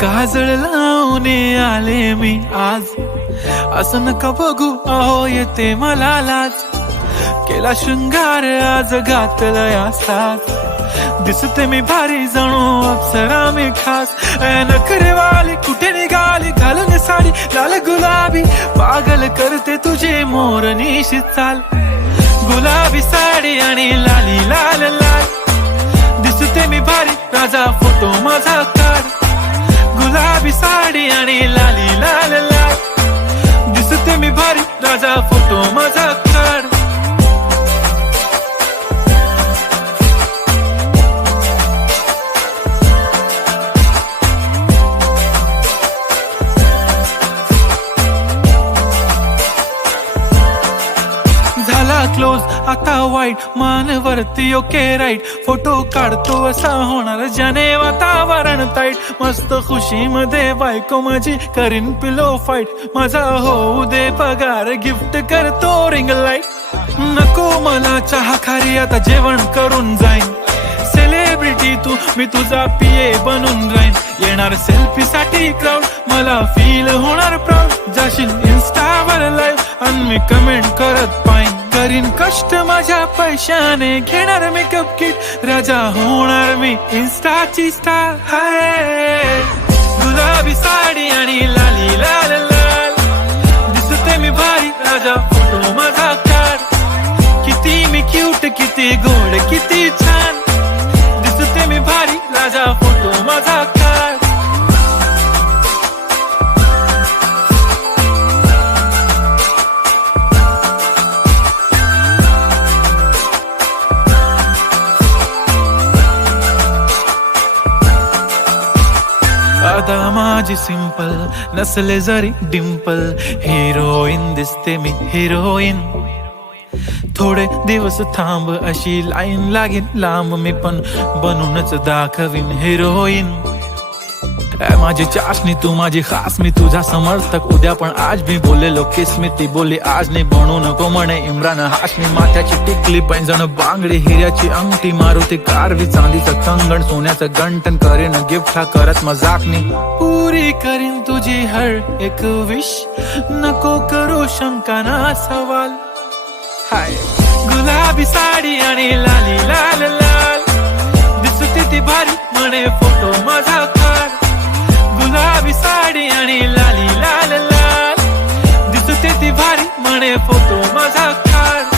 काजळ लावून आले मी आज, असं नका बघू अहो येते मला लाज. केला शृंगार आज घातलंय साज, दिसते मी भारी जणू अप्सरा मी खास. नखरेवाली कुठे निघाली घालून साडी लाल गुलाबी, पागल करते तुझे मोरनीशी चाल. गुलाबी साडी आणि लाली लाल लाल, दिसते मी भारी राजा फोटो माझा काढ. गुलाबी साडी आणि लाली लाल लाल, दिसते मी भारी राजा फोटो माझा काढ. झाला क्लोज आता वाईट, मानवरती ओके राईट. फोटो काढतो असा होणार ज्याने वातावरण ताईट. मस्त खुशी मध्ये बायको माझी करीन पिलो फाईट. माझा होऊ दे पगार गिफ्ट करतो रिंग लाईट. नको मला चहा खारी आता जेवण करून जाईन. सेलिब्रिटी तू मी तुझा पिये बनून राहीन. येणार सेल्फी साठी क्राऊड मला फील होणार प्राऊड. जाशील इन्स्टावर लाईव्ह आणि मी कमेंट करत पाईन. करीन कष्ट माझ्या पैशाने घेणार मेकअप किट. राजा होणार मी इन्स्टाची स्टार. हाय गुलाबी साडी आणि लाली लाल लाल, दिसते मी भारी राजा फोटो माझा काढ. किती मी क्यूट किती गोड किती छान, दिसते मी भारी राजा फोटो माझा काढ. आता माझी सिंपल नसले जरी डिंपल, हिरोईन दिसते मी हिरोईन. थोडे दिवस थांब अशी लाईन लागेल लांब, मी पण बनूनच दाखवीन हिरोईन. माझी चाशनी तू माझी खास, मी तुझा समर्थक उद्या पण आज मी बोलेलो किस मी. ती बोली आज नाही बनू नको म्हणे इम्रान हाशमी. माथ्याची टिकली पैंजण बांगडी हिऱ्याची अंगठी, मारुती कारवी चांदीचं कंगण सोन्याचं गंटन. करीन गिफ्ट हा करत मजाकनी, पुरी करीन तुझी हर एक विश. नको करू शंका ना सवाल. हाय गुलाबी साडी आणि लाली लाल लाल, दिसते ती भारी म्हणे फोटो माझा काढ. गुलाबी साडी आणि लाली लाल लाल, दिसते ती भारी म्हणे फोटो माझा काढ.